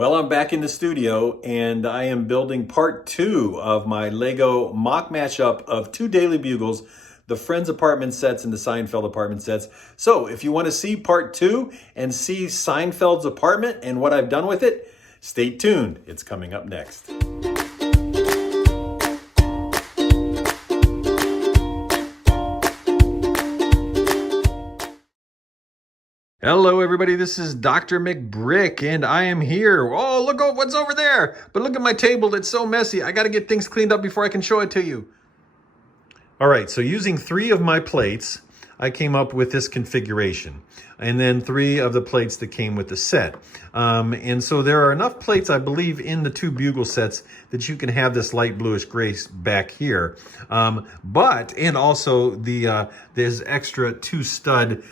Well, I'm back in the studio and I am building part 2 of my Lego mock matchup of 2 Daily Bugles, the Friends Apartment sets and the Seinfeld Apartment sets. So if you want to see part 2 and see Seinfeld's apartment and what I've done with it, stay tuned. It's coming up next. Hello everybody, this is Drmcbrick and I am here. Oh, look what's over there. But look at my table, it's so messy. I gotta get things cleaned up before I can show it to you. All right, so using 3 of my plates, I came up with this configuration. And then 3 of the plates that came with the set. And so there are enough plates, I believe, in the 2 bugle sets that you can have this light bluish gray back here. And also there's extra 2 stud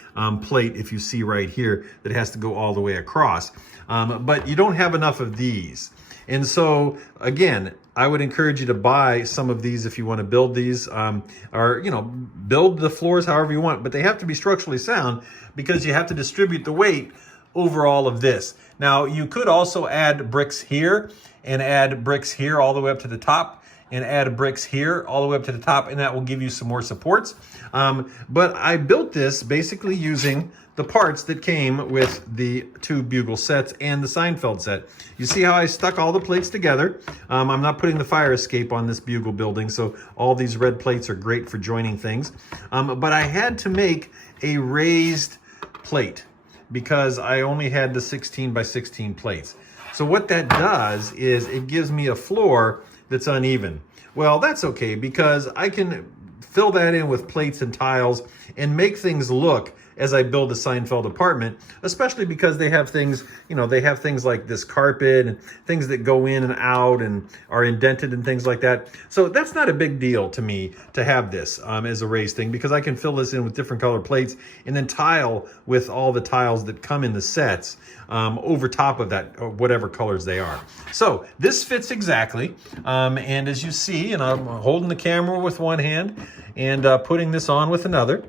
plate, if you see right here, that has to go all the way across. But you don't have enough of these. And so, again, I would encourage you to buy some of these if you want to build these, or, you know, build the floors however you want, but they have to be structurally sound because you have to distribute the weight over all of this. Now, you could also add bricks here and add bricks here all the way up to the top and add bricks here all the way up to the top, and that will give you some more supports. But I built this basically using the parts that came with the 2 bugle sets and the Seinfeld set. You see how I stuck all the plates together. I'm not putting the fire escape on this bugle building, so all these red plates are great for joining things. But I had to make a raised plate because I only had the 16 by 16 plates. So what that does is it gives me a floor that's uneven. Well, that's okay because I can fill that in with plates and tiles and make things look as I build the Seinfeld apartment, especially because they have things, you know, they have things like this carpet and things that go in and out and are indented and things like that. So that's not a big deal to me to have this as a raised thing because I can fill this in with different color plates and then tile with all the tiles that come in the sets over top of that, or whatever colors they are. So this fits exactly. And as you see, and I'm holding the camera with one hand and putting this on with another.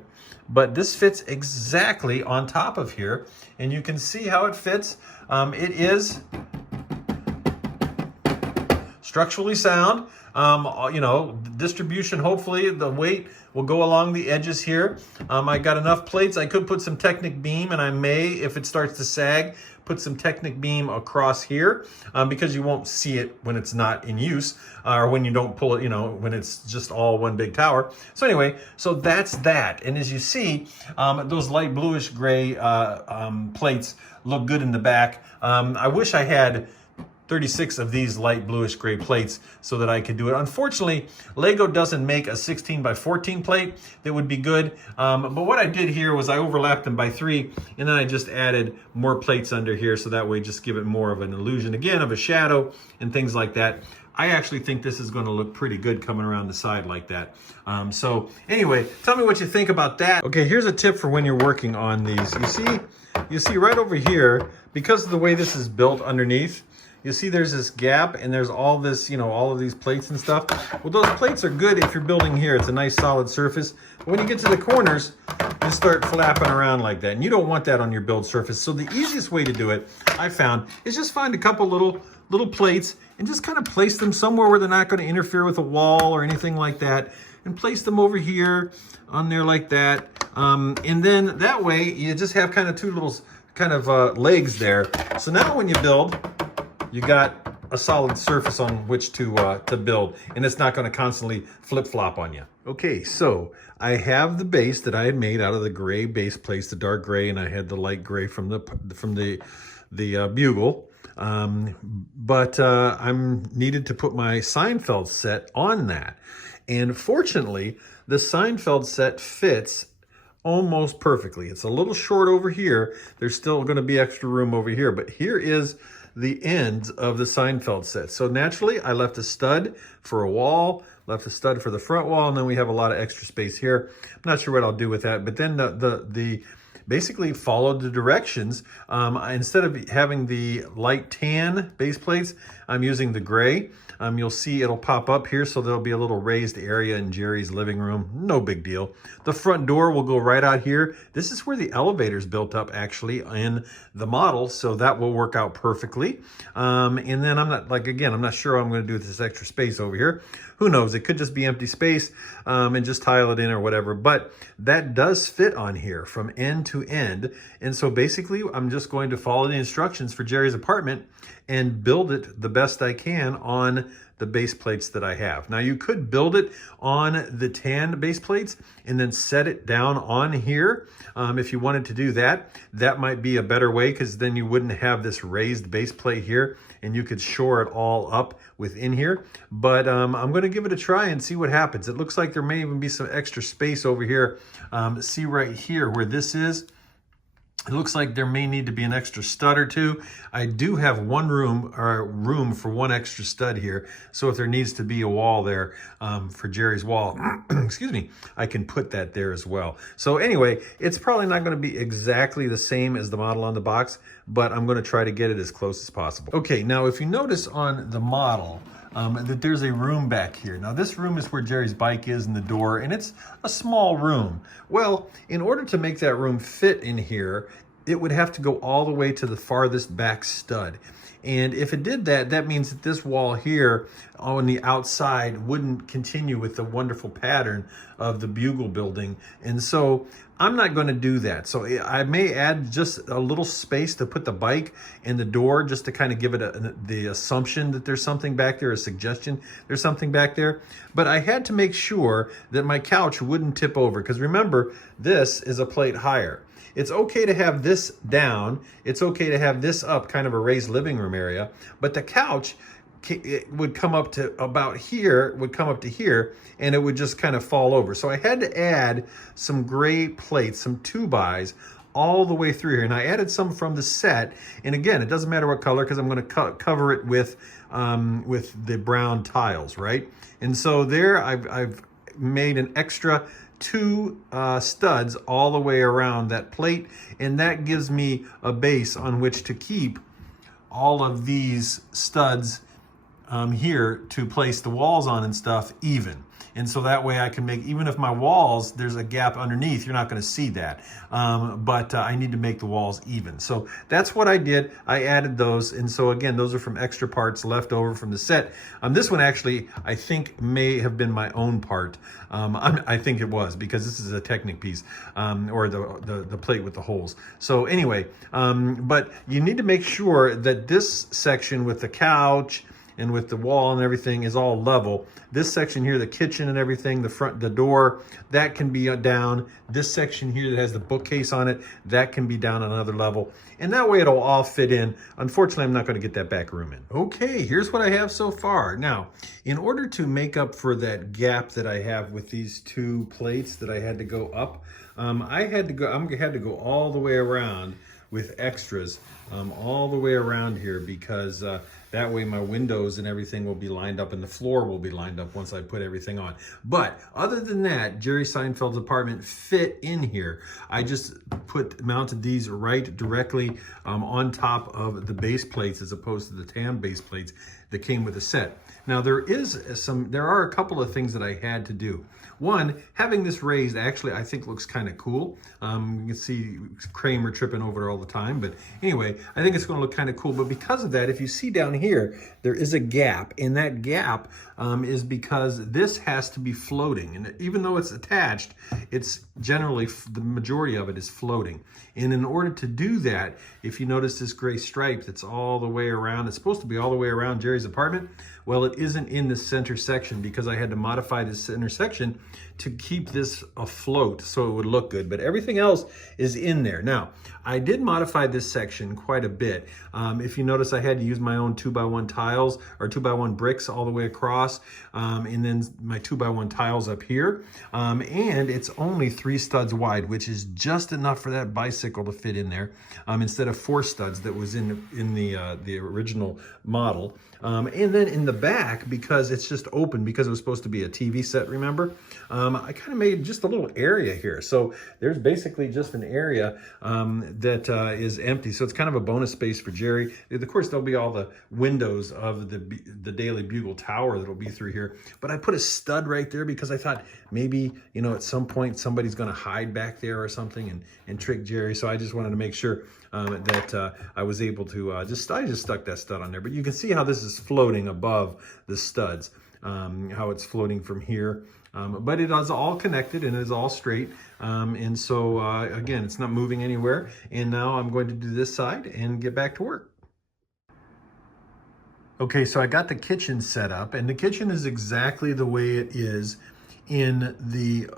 But this fits exactly on top of here, and you can see how it fits. It is structurally sound. You know, distribution, hopefully the weight will go along the edges here. I got enough plates. I could put some Technic beam, and I may, if it starts to sag, put some Technic beam across here because you won't see it when it's not in use or when you don't pull it, you know, when it's just all one big tower. So anyway, so that's that. And as you see, those light bluish gray plates look good in the back. I wish I had 36 of these light bluish gray plates so that I could do it. Unfortunately, Lego doesn't make a 16 by 14 plate that would be good. But what I did here was I overlapped them by 3 and then I just added more plates under here so that way just give it more of an illusion again of a shadow and things like that. I actually think this is going to look pretty good coming around the side like that. So anyway, tell me what you think about that. Okay, here's a tip for when you're working on these. You see right over here, because of the way this is built underneath, you see there's this gap and there's all this, you know, all of these plates and stuff. Well, those plates are good if you're building here. It's a nice solid surface. But when you get to the corners, you start flapping around like that. And you don't want that on your build surface. So the easiest way to do it, I found, is just find a couple little plates and just kind of place them somewhere where they're not going to interfere with a wall or anything like that. And place them over here on there like that. And then that way you just have kind of 2 little kind of legs there. So now when you build, you got a solid surface on which to build, and it's not going to constantly flip-flop on you. Okay, so I have the base that I had made out of the gray base plates, the dark gray, and I had the light gray from the bugle. But I'm needed to put my Seinfeld set on that, and fortunately, the Seinfeld set fits almost perfectly. It's a little short over here. There's still going to be extra room over here, but here is the ends of the Seinfeld set. So naturally, I left a stud for a wall, left a stud for the front wall, and then we have a lot of extra space here. I'm not sure what I'll do with that, but then the basically followed the directions. Instead of having the light tan base plates, I'm using the gray. You'll see it'll pop up here, so there'll be a little raised area in Jerry's living room. No big deal. The front door will go right out here. This is where the elevator's built up actually in the model, so that will work out perfectly. And then I'm not sure what I'm going to do with this extra space over here. Who knows? It could just be empty space and just tile it in or whatever. But that does fit on here from end to end. And so basically, I'm just going to follow the instructions for Jerry's apartment and build it the best I can on the base plates that I have. Now, you could build it on the tan base plates and then set it down on here. If you wanted to do that, that might be a better way, because then you wouldn't have this raised base plate here and you could shore it all up within here. But I'm going to give it a try and see what happens. It looks like there may even be some extra space over here. See right here where this is. It looks like there may need to be an extra stud or two. I do have room for one extra stud here. So if there needs to be a wall there for Jerry's wall, excuse me, I can put that there as well. So anyway, it's probably not going to be exactly the same as the model on the box, but I'm going to try to get it as close as possible. Okay, now if you notice on the model, that there's a room back here. Now this room is where Jerry's bike is in the door, and it's a small room. Well, in order to make that room fit in here, it would have to go all the way to the farthest back stud. And if it did that, that means that this wall here on the outside wouldn't continue with the wonderful pattern of the Bugle building. And so I'm not going to do that. So I may add just a little space to put the bike in the door, just to kind of give it the assumption that there's something back there, a suggestion there's something back there. But I had to make sure that my couch wouldn't tip over, because remember, this is a plate higher. It's okay to have this down. It's okay to have this up, kind of a raised living room area. But the couch, it would come up to about here, would come up to here, and it would just kind of fall over. So I had to add some gray plates, some 2x all the way through here. And I added some from the set. And again, it doesn't matter what color, because I'm going to cover it with the brown tiles, right? And so there I've made an extra 2 studs all the way around that plate, and that gives me a base on which to keep all of these studs here to place the walls on and stuff even. And so that way I can make, even if my walls, there's a gap underneath, you're not going to see that. But I need to make the walls even. So that's what I did. I added those. And so again, those are from extra parts left over from the set. This one actually, I think may have been my own part. I think it was, because this is a Technic piece, or the plate with the holes. So anyway, but you need to make sure that this section with the couch and with the wall and everything is all level. This section here, the kitchen and everything, the door, that can be down. This section here that has the bookcase on it, that can be down another level. And that way it'll all fit in. Unfortunately, I'm not going to get that back room in. Okay, here's what I have so far. Now, in order to make up for that gap that I have with these 2 plates that I had to go up, I had to go all the way around with extras all the way around here, because that way my windows and everything will be lined up and the floor will be lined up once I put everything on. But other than that, Jerry Seinfeld's apartment fit in here. I just mounted these right directly on top of the base plates, as opposed to the tan base plates that came with the set. Now there are a couple of things that I had to do. One, having this raised actually I think looks kind of cool. You can see Kramer tripping over it all the time, but anyway, I think it's going to look kind of cool. But because of that, if you see down here, there is a gap, and that gap is because this has to be floating. And even though it's attached, it's generally, the majority of it is floating. And in order to do that, if you notice this gray stripe that's all the way around, it's supposed to be all the way around Jerry's apartment. Well, it isn't in the center section, because I had to modify this center section to keep this afloat so it would look good. But everything else is in there. Now, I did modify this section quite a bit. If you notice, I had to use my own 2x1 tiles, or 2x1 bricks all the way across, and then my 2x1 tiles up here. And it's only 3 studs wide, which is just enough for that bicycle to fit in there, instead of 4 studs that was in the original model. And then in the back, because it's just open, because it was supposed to be a TV set, remember? I kind of made just a little area here. So there's basically just an area that is empty. So it's kind of a bonus space for Jerry. Of course, there'll be all the windows of the Daily Bugle tower that'll be through here. But I put a stud right there because I thought maybe, you know, at some point somebody's going to hide back there or something and trick Jerry. So I just wanted to make sure that I was able to I just stuck that stud on there. But you can see how this is floating above the studs, how it's floating from here. But it is all connected and it is all straight. And so again, it's not moving anywhere. And now I'm going to do this side and get back to work. Okay, so I got the kitchen set up, and the kitchen is exactly the way it is in the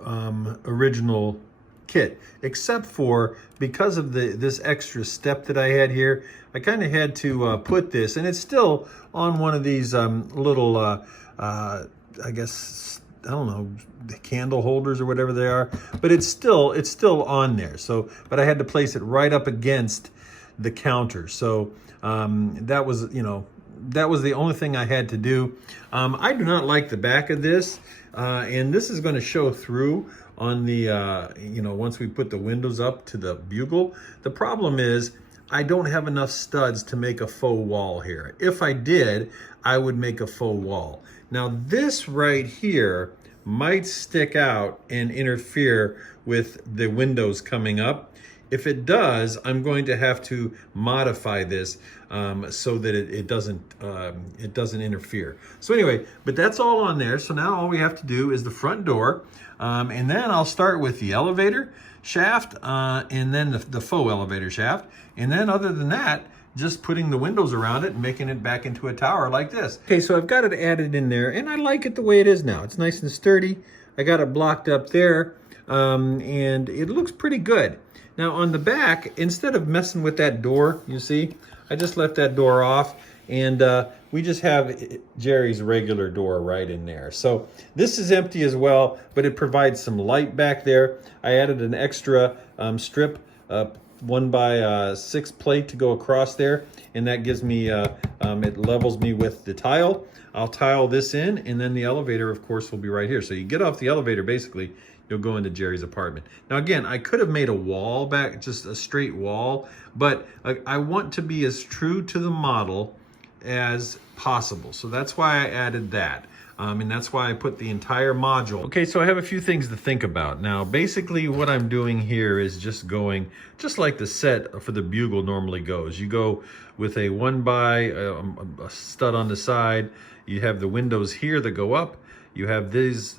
original kit, except for because of this extra step that I had here, I kind of had to put this, and it's still on one of these little, I guess, I don't know, the candle holders or whatever they are, but it's still on there. So, but I had to place it right up against the counter. So that was, you know, that was the only thing I had to do. I do not like the back of this, and this is going to show through on the, you know, once we put the windows up to the Bugle. The problem is I don't have enough studs to make a faux wall here. If I did, I would make a faux wall. Now this right here might stick out and interfere with the windows coming up. If it does, I'm going to have to modify this so that it doesn't interfere. So anyway, but that's all on there. So now all we have to do is the front door, and then I'll start with the elevator shaft, and then the faux elevator shaft, and then other than that, just putting the windows around it and making it back into a tower like this. Okay, so I've got it added in there, and I like it the way it is now. It's nice and sturdy. I got it blocked up there, and it looks pretty good. Now on the back, instead of messing with that door, you see, I just left that door off, and we just have Jerry's regular door right in there. So this is empty as well, but it provides some light back there. I added an extra strip, 1x6 plate to go across there, and that gives me, it levels me with the tile. I'll tile this in, and then the elevator, of course, will be right here. So you get off the elevator, basically, you'll go into Jerry's apartment. Now again, I could have made a wall back, just a straight wall, but I want to be as true to the model as possible. So that's why I added that. And that's why I put the entire module. Okay, so I have a few things to think about. Now, basically what I'm doing here is just going, just like the set for the Bugle normally goes. You go with a 1x, a stud on the side. You have the windows here that go up. You have these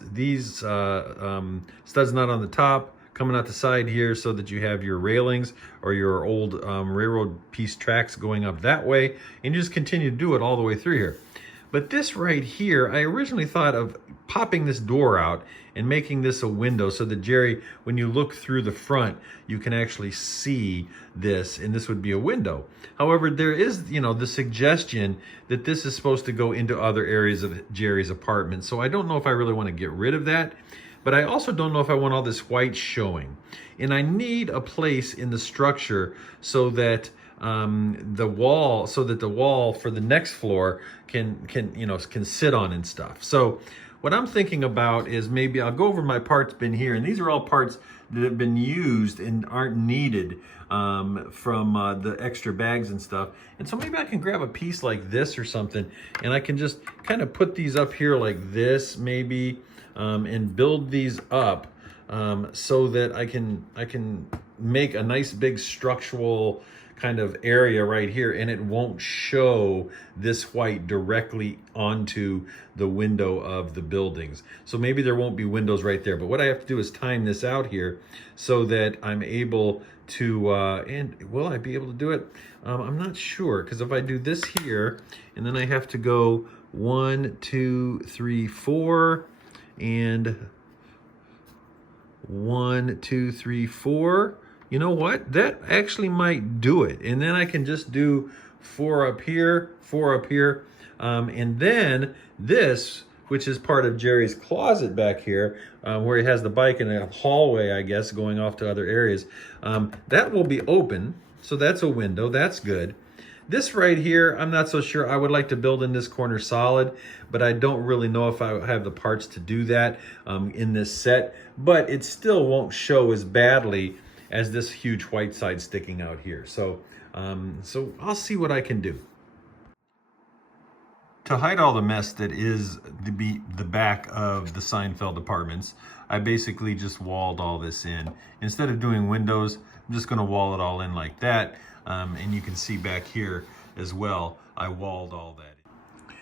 studs not on the top, coming out the side here so that you have your railings or your old railroad piece tracks going up that way. And you just continue to do it all the way through here. But this right here, I originally thought of popping this door out and making this a window so that Jerry, when you look through the front, you can actually see this, and this would be a window. However, there is, you know, the suggestion that this is supposed to go into other areas of Jerry's apartment. So I don't know if I really want to get rid of that, but I also don't know if I want all this white showing. And I need a place in the structure so that the wall for the next floor can sit on and stuff. So what I'm thinking about is maybe I'll go over my parts bin here, and these are all parts that have been used and aren't needed from the extra bags and stuff. And so maybe I can grab a piece like this or something, and I can just kind of put these up here like this maybe, and build these up so that I can make a nice big structural kind of area right here, and it won't show this white directly onto the window of the buildings. So maybe there won't be windows right there, but what I have to do is time this out here so that I'm able to, and will I be able to do it? I'm not sure, because if I do this here, and then I have to go 1, 2, 3, 4, and 1, 2, 3, 4, you know what? That actually might do it. And then I can just do 4 up here, 4 up here. And then this, which is part of Jerry's closet back here, where he has the bike and a hallway, I guess, going off to other areas, that will be open. So that's a window. That's good. This right here, I'm not so sure. I would like to build in this corner solid, but I don't really know if I have the parts to do that in this set. But it still won't show as badly as this huge white side sticking out here. So, so I'll see what I can do. To hide all the mess that is the back of the Seinfeld Apartments, I basically just walled all this in. Instead of doing windows, I'm just gonna wall it all in like that. And you can see back here as well, I walled all that in.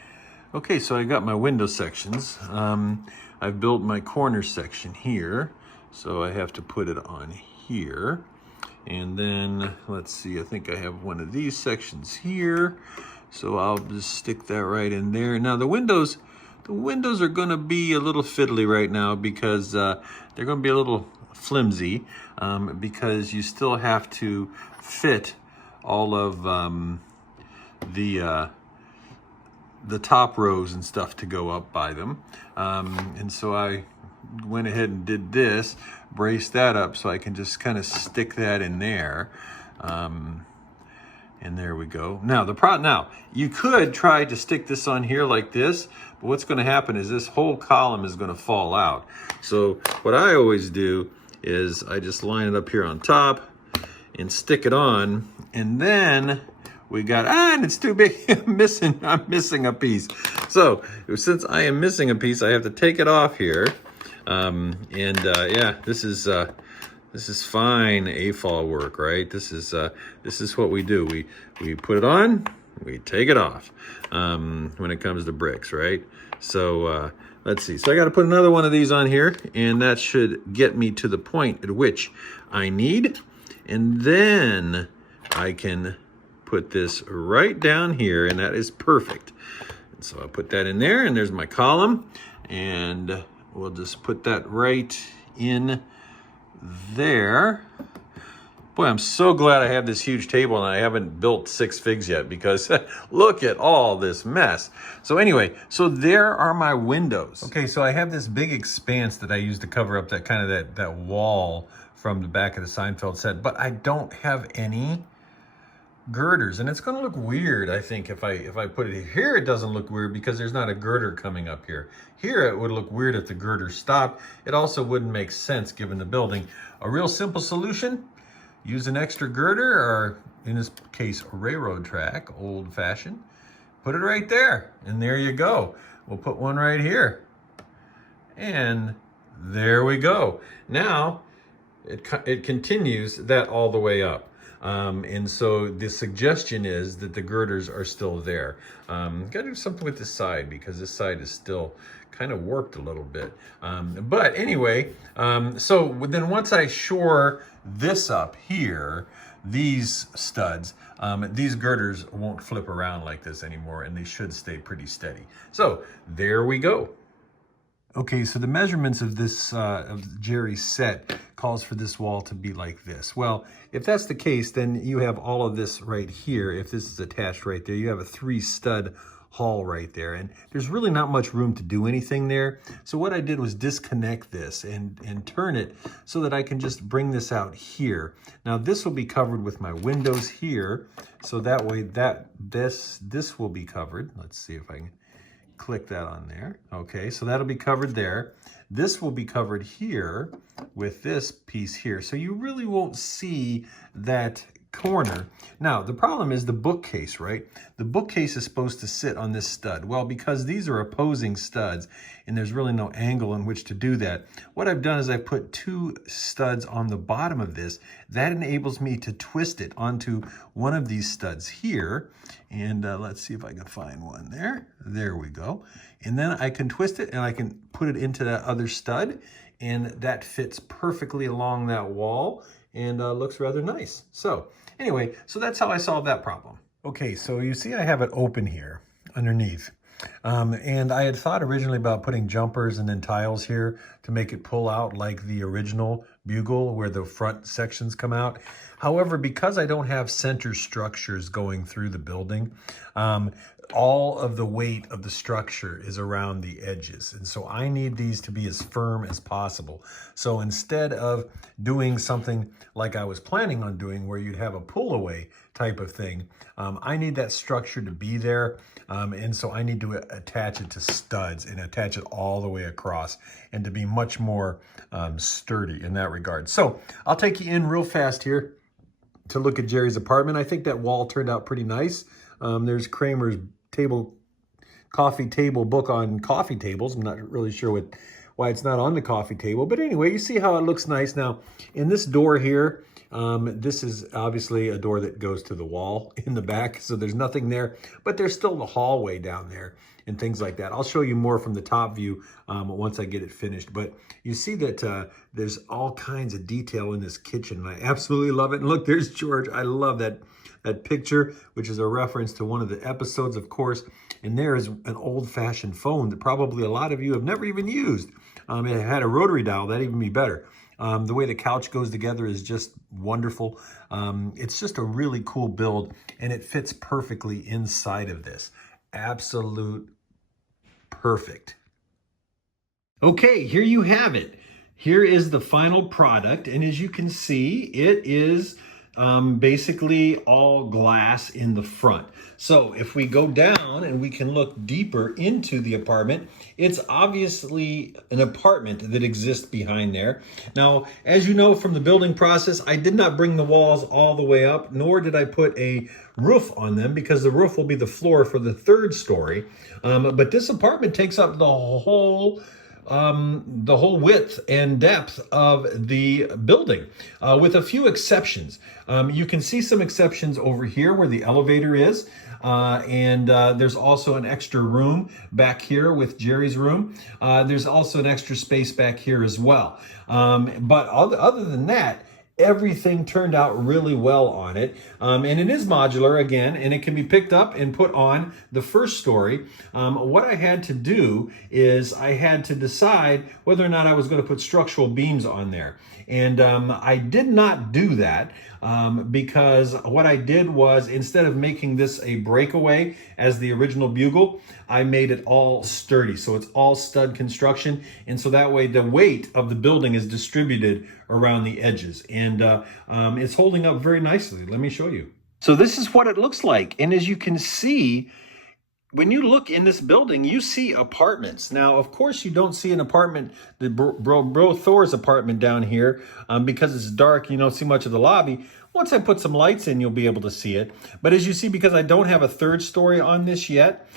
Okay, so I got my window sections. I've built my corner section here, so I have to put it on here. And then, let's see, I think I have one of these sections here. So I'll just stick that right in there. Now the windows are gonna be a little fiddly right now because they're gonna be a little flimsy because you still have to fit all of the top rows and stuff to go up by them. And so I went ahead and did this, braced that up so I can just kind of stick that in there. And there we go. Now, now you could try to stick this on here like this, but what's going to happen is this whole column is going to fall out. So what I always do is I just line it up here on top and stick it on, and then we got, and it's too big. I'm missing a piece. So since I am missing a piece, I have to take it off here. Yeah, this is fine AFOL work, right? This is what we do. We put it on, we take it off when it comes to bricks, right? So let's see. So I got to put another one of these on here, and that should get me to the point at which I need. And then I can put this right down here, and that is perfect. And so I'll put that in there, and there's my column, and we'll just put that right in there. Boy, I'm so glad I have this huge table and I haven't built 6 figs yet, because look at all this mess. So anyway, so there are my windows. Okay, so I have this big expanse that I use to cover up that kind of that wall from the back of the Seinfeld set, but I don't have any girders, and it's going to look weird, I think, if I put it here. It doesn't look weird because there's not a girder coming up here. Here it would look weird if the girder stopped. It also wouldn't make sense given the building. A real simple solution: use an extra girder, or in this case a railroad track, old-fashioned. Put it right there, and there you go. We'll put one right here, and there we go. Now it continues that all the way up. And so the suggestion is that the girders are still there. Gotta do something with this side, because this side is still kind of warped a little bit. But anyway, so then once I shore this up here, these studs, these girders won't flip around like this anymore, and they should stay pretty steady. So there we go. Okay, so the measurements of this, of Jerry's set calls for this wall to be like this. Well, if that's the case, then you have all of this right here. If this is attached right there, you have a 3-stud hall right there. And there's really not much room to do anything there. So what I did was disconnect this and turn it so that I can just bring this out here. Now this will be covered with my windows here. So that way this will be covered. Let's see if I can click that on there. Okay, so that'll be covered there. This will be covered here with this piece here. So you really won't see that corner. Now, the problem is the bookcase, right? The bookcase is supposed to sit on this stud. Well, because these are opposing studs and there's really no angle in which to do that, what I've done is I put 2 studs on the bottom of this. That enables me to twist it onto one of these studs here. And let's see if I can find one there. There we go. And then I can twist it and I can put it into that other stud, and that fits perfectly along that wall and looks rather nice. So anyway, so that's how I solved that problem. Okay, so you see I have it open here underneath. And I had thought originally about putting jumpers and then tiles here to make it pull out like the original Bugle where the front sections come out. However, because I don't have center structures going through the building, all of the weight of the structure is around the edges. And so I need these to be as firm as possible. So instead of doing something like I was planning on doing where you'd have a pull away type of thing. I need that structure to be there. And so I need to attach it to studs and attach it all the way across and to be much more sturdy in that regard. So I'll take you in real fast here to look at Jerry's apartment. I think that wall turned out pretty nice. There's Kramer's coffee table book on coffee tables. I'm not really sure why it's not on the coffee table. But anyway, you see how it looks nice. Now, in this door here, this is obviously a door that goes to the wall in the back, so there's nothing there, but there's still the hallway down there and things like that. I'll show you more from the top view once I get it finished, but you see that there's all kinds of detail in this kitchen, and I absolutely love it. And look, there's George. I love that picture, which is a reference to one of the episodes, of course, and there is an old-fashioned phone that probably a lot of you have never even used. It had a rotary dial. That'd even be better. The way the couch goes together is just wonderful. It's just a really cool build, and it fits perfectly inside of this. Absolute perfect. Okay, here you have it. Here is the final product, and as you can see, it is basically all glass in the front. So if we go down and we can look deeper into the apartment, it's obviously an apartment that exists behind there. Now, as you know from the building process, I did not bring the walls all the way up, nor did I put a roof on them, because the roof will be the floor for the third story. But this apartment takes up the whole width and depth of the building, with a few exceptions. You can see some exceptions over here where the elevator is, and there's also an extra room back here with Jerry's room. There's also an extra space back here as well. But other than that, everything turned out really well on it. And it is modular again, and it can be picked up and put on the first story. What I had to do is I had to decide whether or not I was going to put structural beams on there. And I did not do that because what I did was, instead of making this a breakaway as the original Bugle, I made it all sturdy. So it's all stud construction. And so that way the weight of the building is distributed around the edges. And it's holding up very nicely. Let me show you. So this is what it looks like. And as you can see, when you look in this building, you see apartments. Now, of course, you don't see an apartment, the Bro Thor's apartment down here, because it's dark, you don't see much of the lobby. Once I put some lights in, you'll be able to see it. But as you see, because I don't have a third story on this yet,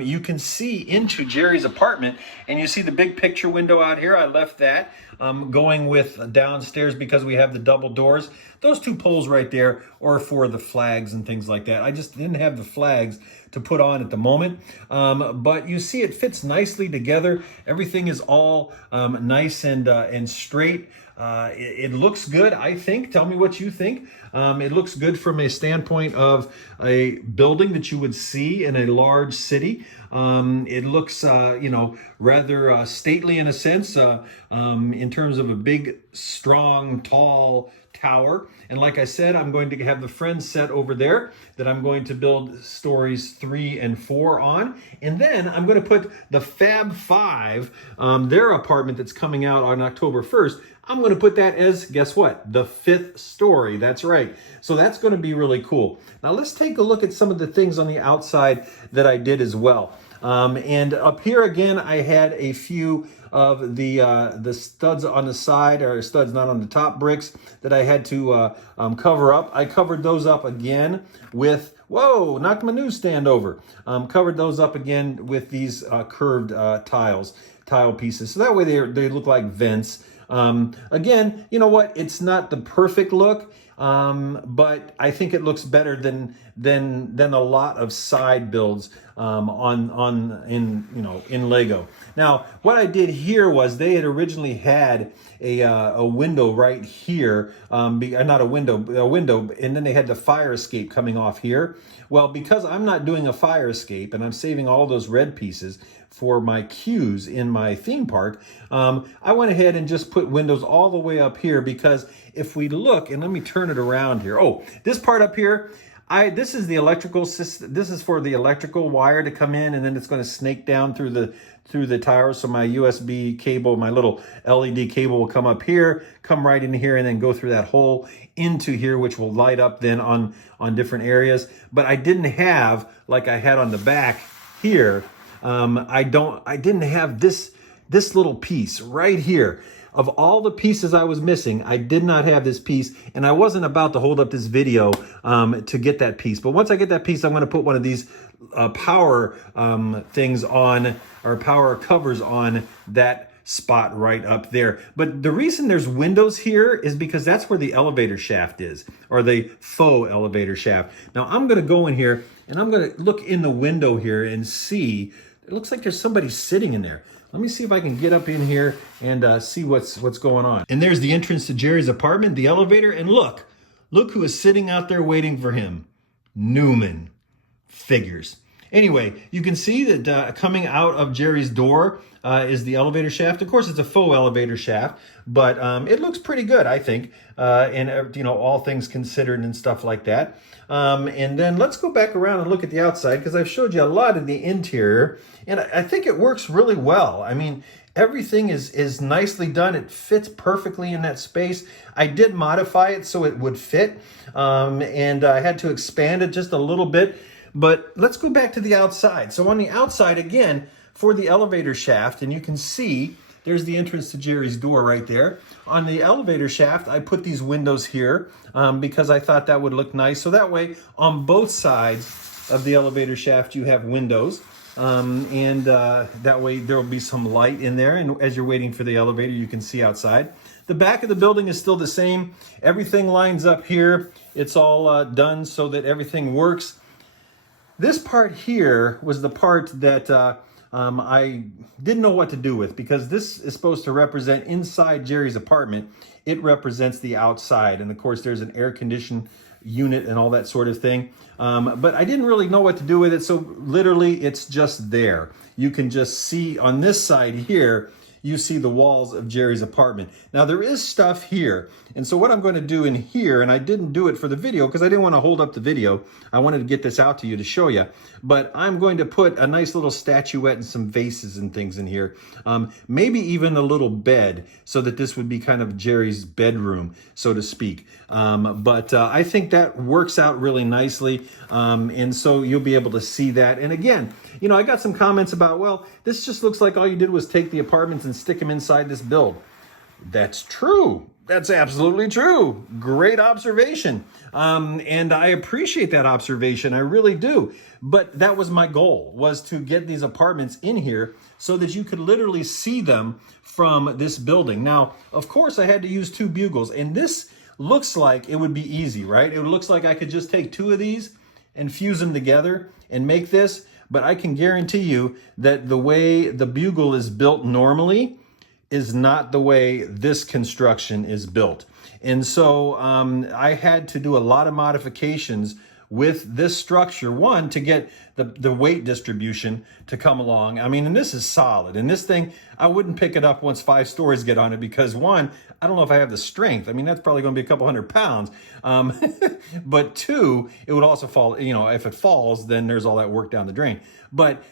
you can see into Jerry's apartment, and you see the big picture window out here. I left that going with downstairs because we have the double doors. Those two poles right there are for the flags and things like that. I just didn't have the flags to put on at the moment. But you see it fits nicely together. Everything is all nice and straight. It looks good, I think. Tell me what you think. It looks good from a standpoint of a building that you would see in a large city. It looks, rather stately in a sense, in terms of a big, strong, tall tower. And like I said, I'm going to have the Friends set over there that I'm going to build stories 3 and 4 on. And then I'm going to put the Fab Five, their apartment that's coming out on October 1st. I'm going to put that as, guess what? The 5th story. That's right. So that's going to be really cool. Now let's take a look at some of the things on the outside that I did as well. And up here again, I had a few of the studs on the side, or studs not on the top bricks, that I had to cover up. I covered those up again with, whoa, knocked my newsstand over. Covered those up again with these curved tile pieces. So that way they look like vents. Again, you know what? It's not the perfect look, but I think it looks better than a lot of side builds in Lego. Now, what I did here was they had originally had a window right here, not a window, and then they had the fire escape coming off here. Well, because I'm not doing a fire escape and I'm saving all those red pieces for my cues in my theme park, I went ahead and just put windows all the way up here, because if we look, and let me turn it around here. Oh, this part up here, This is the electrical system. This is for the electrical wire to come in, and then it's going to snake down through the tower. So my USB cable, my little LED cable will come up here, come right in here, and then go through that hole into here, which will light up then on different areas. But I didn't have, like I had on the back here, I didn't have this little piece right here. Of all the pieces I was missing, I did not have this piece, and I wasn't about to hold up this video to get that piece. But once I get that piece, I'm going to put one of these power things on, or power covers on that spot right up there. But the reason there's windows here is because that's where the elevator shaft is, or the faux elevator shaft. Now I'm going to go in here, and I'm going to look in the window here and see. It looks like there's somebody sitting in there. Let me see if I can get up in here and see what's going on. And there's the entrance to Jerry's apartment, the elevator, and look who is sitting out there waiting for him. Newman. Figures. Anyway, you can see that coming out of Jerry's door is the elevator shaft. Of course, it's a faux elevator shaft, but it looks pretty good, I think, and you know, all things considered and stuff like that. And then let's go back around and look at the outside, because I've showed you a lot of the interior, and I think it works really well. I mean, everything is nicely done. It fits perfectly in that space. I did modify it so it would fit, and I had to expand it just a little bit. But let's go back to the outside. So on the outside, again, for the elevator shaft, and you can see there's the entrance to Jerry's door right there. On the elevator shaft, I put these windows here because I thought that would look nice. So that way, on both sides of the elevator shaft, you have windows. That way there will be some light in there. And as you're waiting for the elevator, you can see outside. The back of the building is still the same. Everything lines up here. It's all done so that everything works. This part here was the part that I didn't know what to do with, because this is supposed to represent inside Jerry's apartment. It represents the outside. And of course, there's an air conditioned unit and all that sort of thing. But I didn't really know what to do with it. So literally it's just there. You can just see on this side here, you see the walls of Jerry's apartment. Now there is stuff here. And so what I'm going to do in here, and I didn't do it for the video because I didn't want to hold up the video. I wanted to get this out to you to show you. But I'm going to put a nice little statuette and some vases and things in here. Maybe even a little bed, so that this would be kind of Jerry's bedroom, so to speak. But I think that works out really nicely. And so you'll be able to see that. And again, you know, I got some comments about, well, this just looks like all you did was take the apartments and stick them inside this build. That's true. That's absolutely true. Great observation. And I appreciate that observation. I really do. But that was my goal, was to get these apartments in here so that you could literally see them from this building. Now, of course, I had to use 2 Bugles, and this looks like it would be easy, right? It looks like I could just take 2 of these and fuse them together and make this. But I can guarantee you that the way the Bugle is built normally is not the way this construction is built. And so I had to do a lot of modifications with this structure. One, to get the weight distribution to come along. I mean, and this is solid. And this thing, I wouldn't pick it up once 5 stories get on it, because one, I don't know if I have the strength. I mean, that's probably going to be a couple hundred pounds. But 2, it would also fall, you know, if it falls, then there's all that work down the drain. But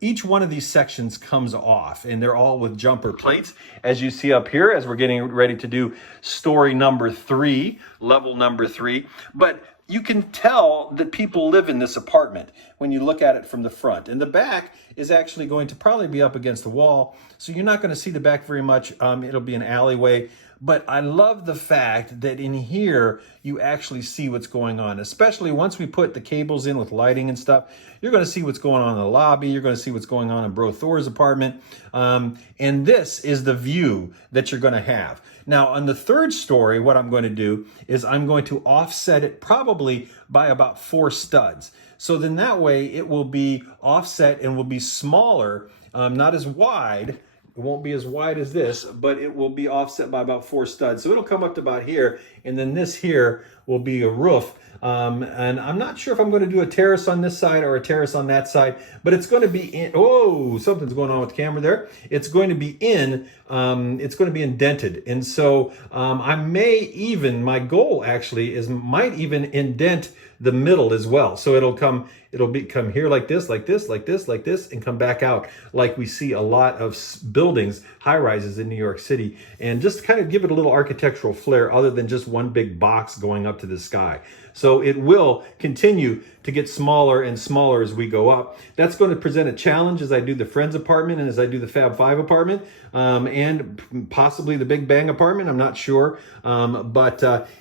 each one of these sections comes off, and they're all with jumper plates, as you see up here, as we're getting ready to do story number 3, level number 3. But you can tell that people live in this apartment when you look at it from the front. And the back is actually going to probably be up against the wall, so you're not going to see the back very much. It'll be an alleyway. But I love the fact that in here, you actually see what's going on, especially once we put the cables in with lighting and stuff. You're going to see what's going on in the lobby. You're going to see what's going on in Bro Thor's apartment. And this is the view that you're going to have. Now, on the 3rd story, what I'm going to do is I'm going to offset it probably by about 4 studs. So then that way it will be offset and will be smaller, not as wide. It won't be as wide as this, but it will be offset by about 4 studs. So it'll come up to about here, and then this here will be a roof. And I'm not sure if I'm going to do a terrace on this side or a terrace on that side, but it's going to be in, oh, something's going on with the camera there. It's going to be indented. And so I may even, my goal actually is might even indent the middle as well. So it'll come here like this, like this, like this, like this, and come back out like we see a lot of buildings, high rises in New York City, and just kind of give it a little architectural flair other than just one big box going up to the sky. So it will continue to get smaller and smaller as we go up. That's going to present a challenge as I do the Friends apartment and as I do the Fab Five apartment, and possibly the Big Bang apartment. I'm not sure.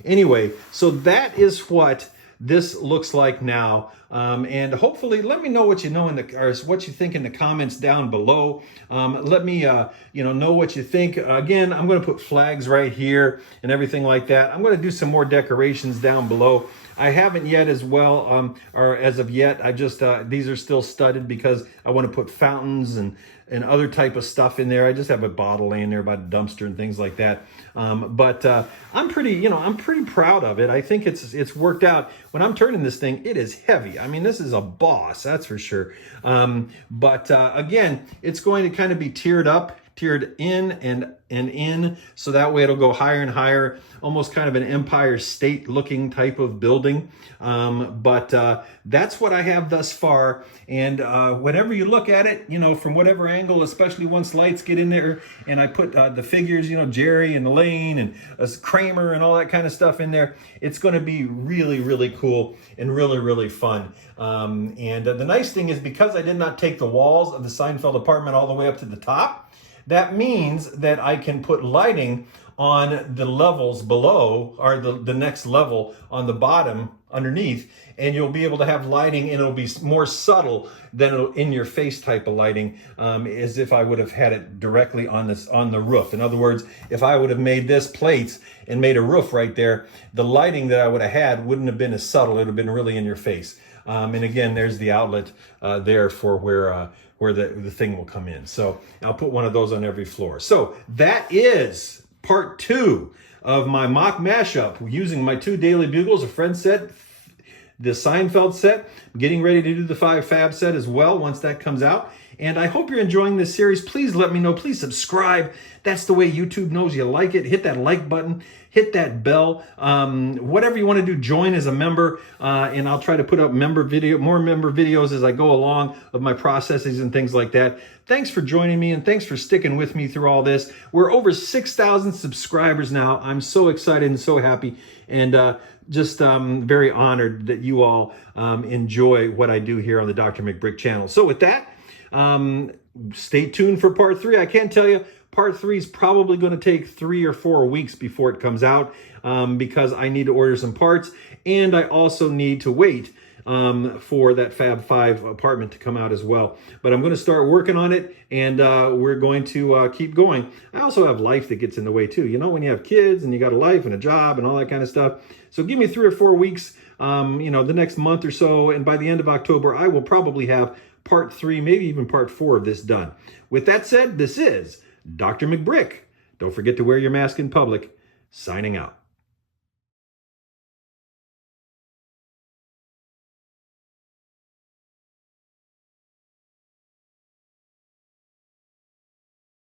Anyway, so that is what this looks like now. And hopefully let me know what you know or what you think in the comments down below. Let me know what you think. Again, I'm going to put flags right here and everything like that. I'm going to do some more decorations down below. I haven't yet as well, or as of yet. I just these are still studded because I want to put fountains and other type of stuff in there. I just have a bottle laying there by the dumpster and things like that. I'm pretty proud of it. I think it's worked out. When I'm turning this thing, it is heavy. I mean, this is a boss, that's for sure. Again, it's going to kind of be tiered in and in, so that way it'll go higher and higher, almost kind of an Empire State looking type of building. That's what I have thus far, and whenever you look at it, from whatever angle, especially once lights get in there and I put the figures, Jerry and Elaine and Kramer and all that kind of stuff in there, it's going to be really, really cool and really, really fun. The nice thing is, because I did not take the walls of the Seinfeld apartment all the way up to the top, that means that I can put lighting on the levels below, or the next level on the bottom underneath, and you'll be able to have lighting, and it'll be more subtle than in your face type of lighting, as if I would have had it directly on the roof. In other words, if I would have made this plates and made a roof right there, the lighting that I would have had wouldn't have been as subtle. It would have been really in your face. And again, there's the outlet there for where the thing will come in. So I'll put one of those on every floor. So that is part 2 of my mock mashup using my 2 Daily Bugles, a Friends set, the Seinfeld set. I'm getting ready to do the 5 Fab set as well once that comes out. And I hope you're enjoying this series. Please let me know. Please subscribe. That's the way YouTube knows you like it. Hit that like button. Hit that bell. Whatever you want to do, join as a member. And I'll try to put up more member videos as I go along of my processes and things like that. Thanks for joining me, and thanks for sticking with me through all this. We're over 6,000 subscribers now. I'm so excited and so happy, and just very honored that you all enjoy what I do here on the Dr. McBrick channel. So with that, stay tuned for part 3. I can tell you, part 3 is probably going to take 3 or 4 weeks before it comes out, because I need to order some parts, and I also need to wait for that Fab 5 apartment to come out as well. But I'm going to start working on it, and we're going to keep going. I also have life that gets in the way too. When you have kids and you got a life and a job and all that kind of stuff. So give me 3 or 4 weeks, the next month or so, and by the end of October, I will probably have part 3, maybe even part 4 of this done. With that said, this is Dr. McBrick. Don't forget to wear your mask in public. Signing out.